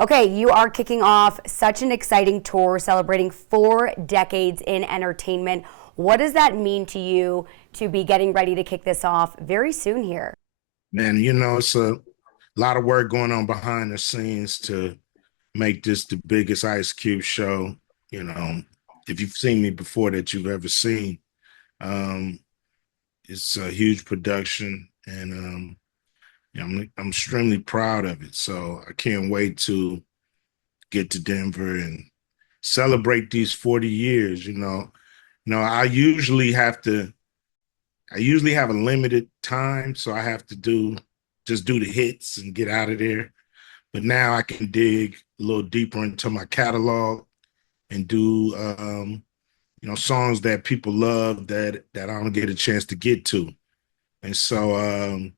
Okay, you are kicking off such an exciting tour celebrating 4 decades in entertainment. What does that mean to you to be getting ready to kick this off very soon here? Man, it's a lot of work going on behind the scenes to make this the biggest Ice Cube show, you know, if you've seen me before that you've ever seen. Um, it's a huge production and I'm extremely proud of it. So I can't wait to get to Denver and celebrate these 40 years, I usually have a limited time, so I have to just do the hits and get out of there. But now I can dig a little deeper into my catalog and do songs that people love that I don't get a chance to get to. And so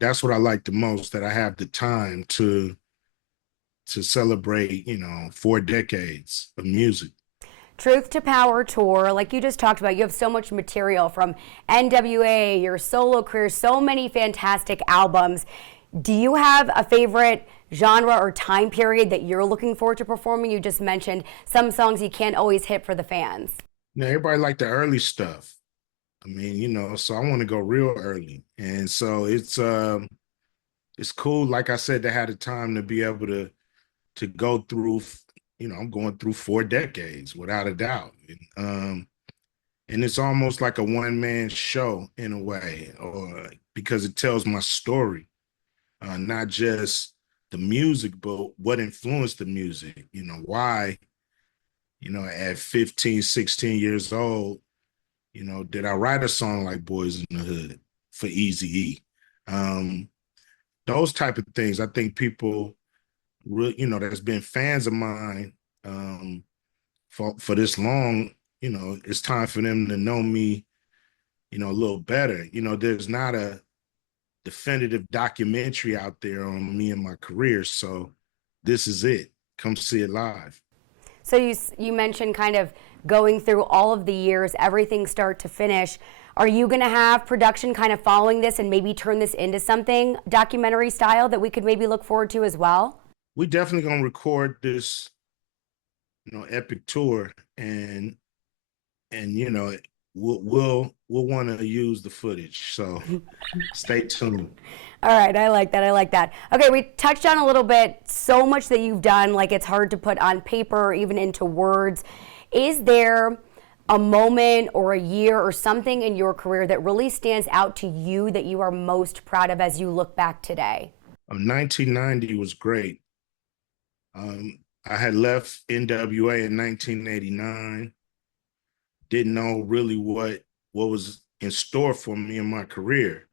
that's what I like the most, that I have the time to celebrate, 4 decades of music. Truth to Power tour, like you just talked about, you have so much material from NWA, your solo career, so many fantastic albums. Do you have a favorite genre or time period that you're looking forward to performing? You just mentioned some songs you can't always hit for the fans. Now, everybody like the early stuff. I mean, so I want to go real early. And so it's cool, like I said, to have the time to be able to go through, I'm going through 4 decades without a doubt. And it's almost like a one-man show in a way, or because it tells my story, not just the music, but what influenced the music, why, at 15, 16 years old, did I write a song like Boys in the Hood for Eazy-E? Those type of things, I think people really, that's been fans of mine for this long, it's time for them to know me, a little better. There's not a definitive documentary out there on me and my career, so this is it. Come see it live. So you mentioned kind of going through all of the years, everything start to finish. Are you going to have production kind of following this and maybe turn this into something documentary style that we could maybe look forward to as well? We definitely gonna record this, epic tour, and we'll want to use the footage. So stay tuned. All right, I like that. I like that. Okay, we touched on a little bit so much that you've done, like it's hard to put on paper or even into words. Is there a moment or a year or something in your career that really stands out to you that you are most proud of as you look back today? 1990 was great. I had left NWA in 1989. Didn't know really what was in store for me in my career.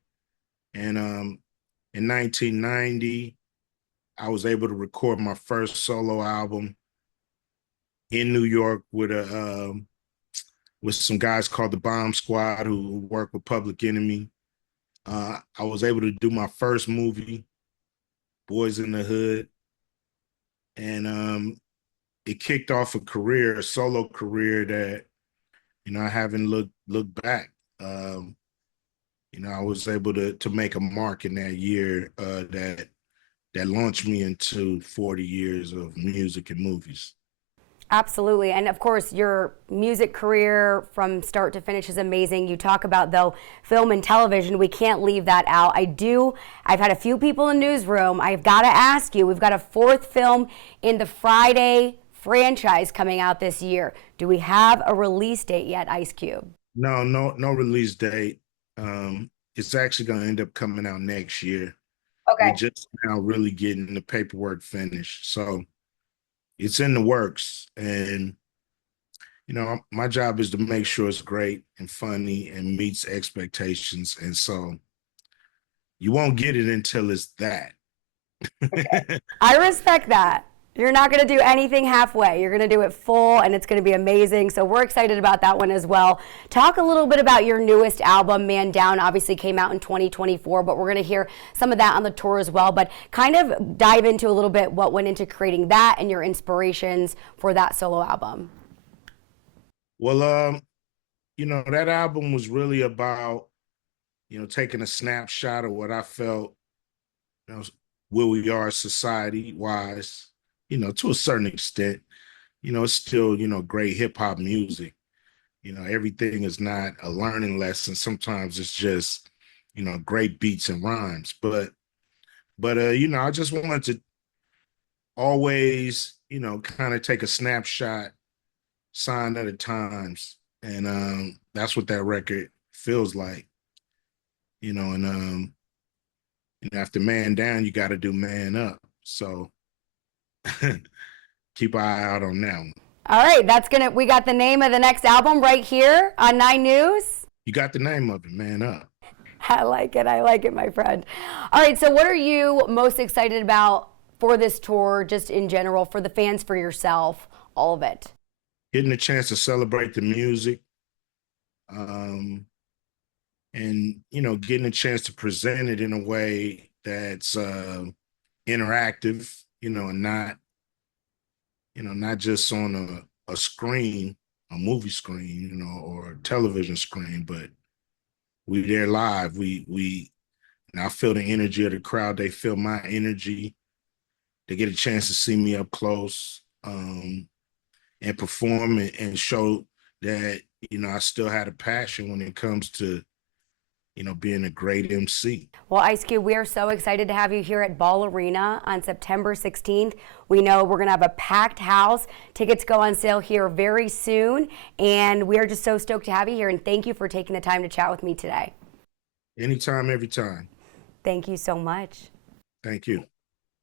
And in 1990, I was able to record my first solo album in New York with some guys called the Bomb Squad who work with Public Enemy. I was able to do my first movie, Boys in the Hood, and it kicked off a solo career that I haven't looked back. I was able to make a mark in that year that launched me into 40 years of music and movies. Absolutely. And of course, your music career from start to finish is amazing. You talk about, though, film and television. We can't leave that out. I've had a few people in the newsroom. I've got to ask you, we've got a fourth film in the Friday franchise coming out this year. Do we have a release date yet, Ice Cube? No release date. It's actually going to end up coming out next year. We're Okay. just now really getting the paperwork finished. So it's in the works. And, my job is to make sure it's great and funny and meets expectations. And so you won't get it until it's that. I respect that. You're not going to do anything halfway. You're going to do it full, and it's going to be amazing. So we're excited about that one as well. Talk a little bit about your newest album, Man Down. Obviously came out in 2024, but we're going to hear some of that on the tour as well. But kind of dive into a little bit what went into creating that and your inspirations for that solo album. Well, that album was really about, taking a snapshot of what I felt, where we are society-wise, to a certain extent. It's still, great hip hop music. Everything is not a learning lesson. Sometimes it's just, great beats and rhymes. But I just wanted to always, kind of take a snapshot, sign at a times. And that's what that record feels like, and after man down, you got to do man up. So keep an eye out on that one. All right, we got the name of the next album right here on 9 News. You got the name of it, man up. I like it, my friend. All right, so what are you most excited about for this tour, just in general, for the fans, for yourself, all of it? Getting a chance to celebrate the music, um, and getting a chance to present it in a way that's interactive, and not just on a screen, a movie screen, or a television screen, but we there live. And I feel the energy of the crowd. They feel my energy. They get a chance to see me up close, and perform and show that, I still had a passion when it comes to, being a great MC. Well, Ice Cube, we are so excited to have you here at Ball Arena on September 16th. We know we're going to have a packed house. Tickets go on sale here very soon, and we are just so stoked to have you here, and thank you for taking the time to chat with me today. Anytime, every time. Thank you so much. Thank you.